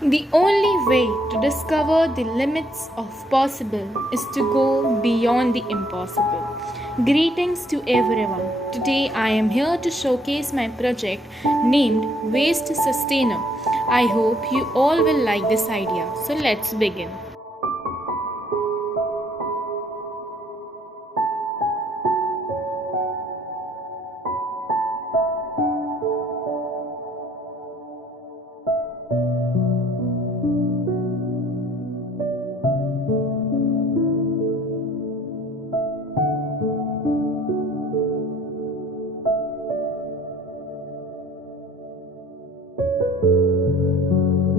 The only way to discover the limits of possible is to go beyond the impossible. Greetings to everyone. Today I am here to showcase my project named Waste Sustainer. I hope you all will like this idea. So let's begin.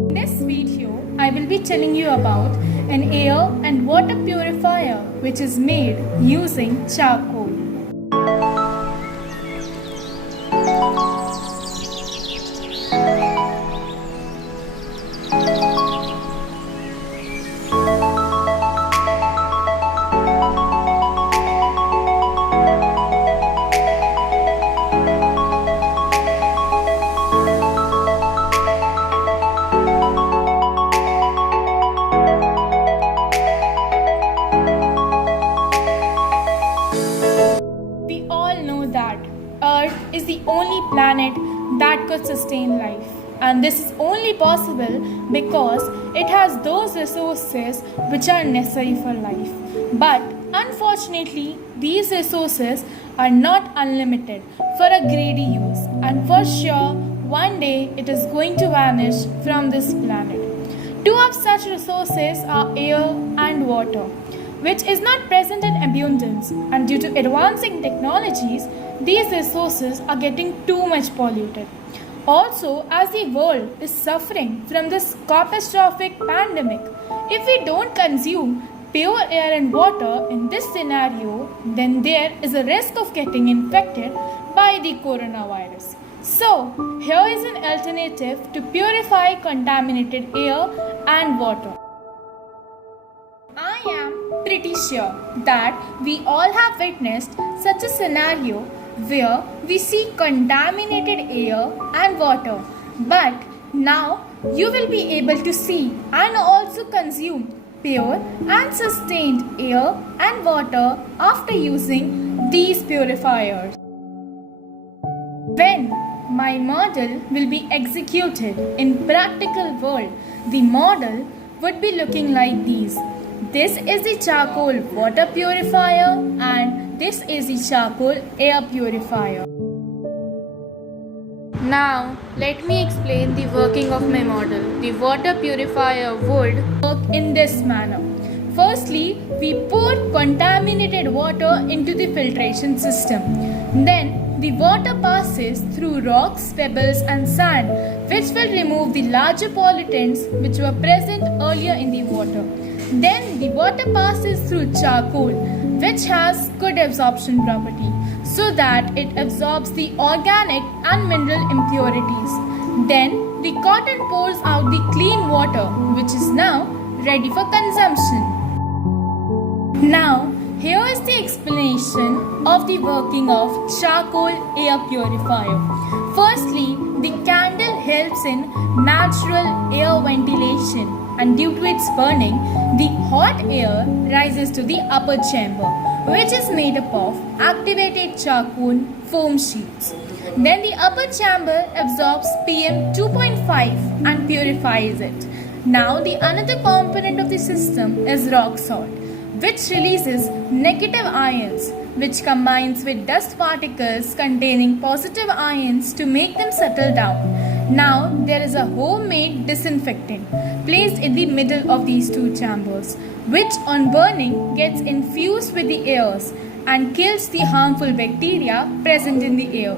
In this video, I will be telling you about an air and water purifier which is made using charcoal. We all know that Earth is the only planet that could sustain life, and this is only possible because it has those resources which are necessary for life. But unfortunately, these resources are not unlimited for a greedy use, and for sure, one day it is going to vanish from this planet. Two of such resources are air and water, which is not present in abundance, and due to advancing technologies, these resources are getting too much polluted. Also, as the world is suffering from this catastrophic pandemic, if we don't consume pure air and water in this scenario, then there is a risk of getting infected by the coronavirus. So, here is an alternative to purify contaminated air and water. I am pretty sure that we all have witnessed such a scenario where we see contaminated air and water, but now you will be able to see and also consume pure and sustained air and water after using these purifiers. When my model will be executed in practical world, the model would be looking like these. This is the charcoal water purifier and this is the charcoal air purifier. Now, let me explain the working of my model. The water purifier would work in this manner. Firstly, we pour contaminated water into the filtration system. Then, the water passes through rocks, pebbles and sand, which will remove the larger pollutants which were present earlier in the water. Then the water passes through charcoal, which has good absorption property, so that it absorbs the organic and mineral impurities. Then the cotton pours out the clean water, which is now ready for consumption. Now, here is the explanation of the working of charcoal air purifier. Firstly, the candle helps in natural air ventilation, and due to its burning, the hot air rises to the upper chamber, which is made up of activated charcoal foam sheets. Then the upper chamber absorbs PM 2.5 and purifies it. Now the another component of the system is rock salt, which releases negative ions, which combines with dust particles containing positive ions to make them settle down. Now there is a homemade disinfectant placed in the middle of these two chambers, which on burning gets infused with the airs and kills the harmful bacteria present in the air.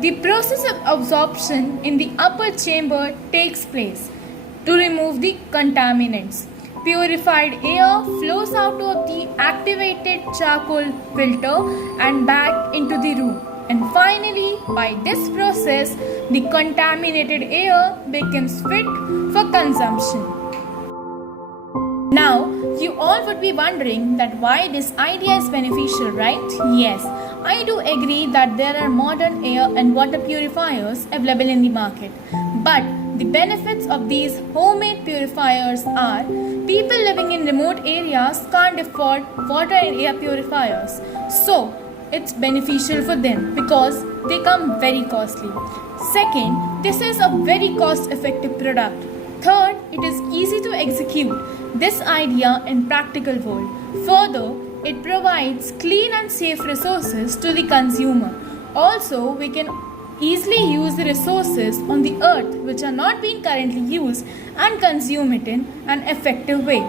The process of absorption in the upper chamber takes place to remove the contaminants. Purified air flows out of the activated charcoal filter and back into the room. And finally, by this process, the contaminated air becomes fit for consumption. Now, you all would be wondering that why this idea is beneficial, right? Yes, I do agree that there are modern air and water purifiers available in the market. But The benefits of these homemade purifiers are people living in remote areas can't afford water and air purifiers. So, it's beneficial for them because they come very costly. Second, this is a very cost effective product. Third, it is easy to execute this idea in practical world. Further, it provides clean and safe resources to the consumer. Also, we can easily use the resources on the earth which are not being currently used and consume it in an effective way.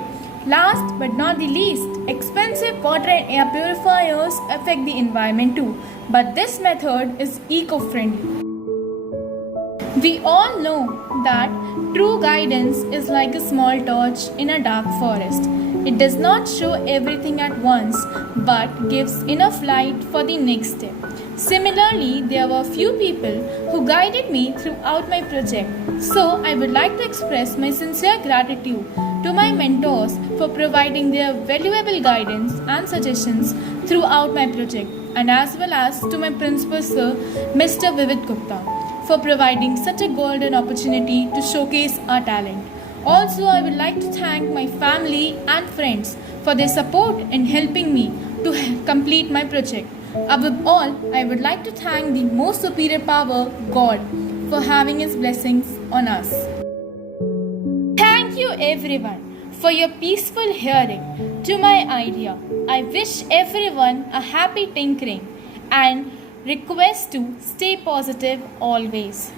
Last but not the least, expensive water and air purifiers affect the environment too, but this method is eco-friendly. We all know that true guidance is like a small torch in a dark forest. It does not show everything at once but gives enough light for the next step. Similarly, there were few people who guided me throughout my project. So, I would like to express my sincere gratitude to my mentors for providing their valuable guidance and suggestions throughout my project, and as well as to my principal sir, Mr. Vivid Gupta, for providing such a golden opportunity to showcase our talent. Also, I would like to thank my family and friends for their support in helping me to complete my project. Above all, I would like to thank the most superior power, God, for having His blessings on us. Thank you everyone for your peaceful hearing to my idea. I wish everyone a happy tinkering and request to stay positive always.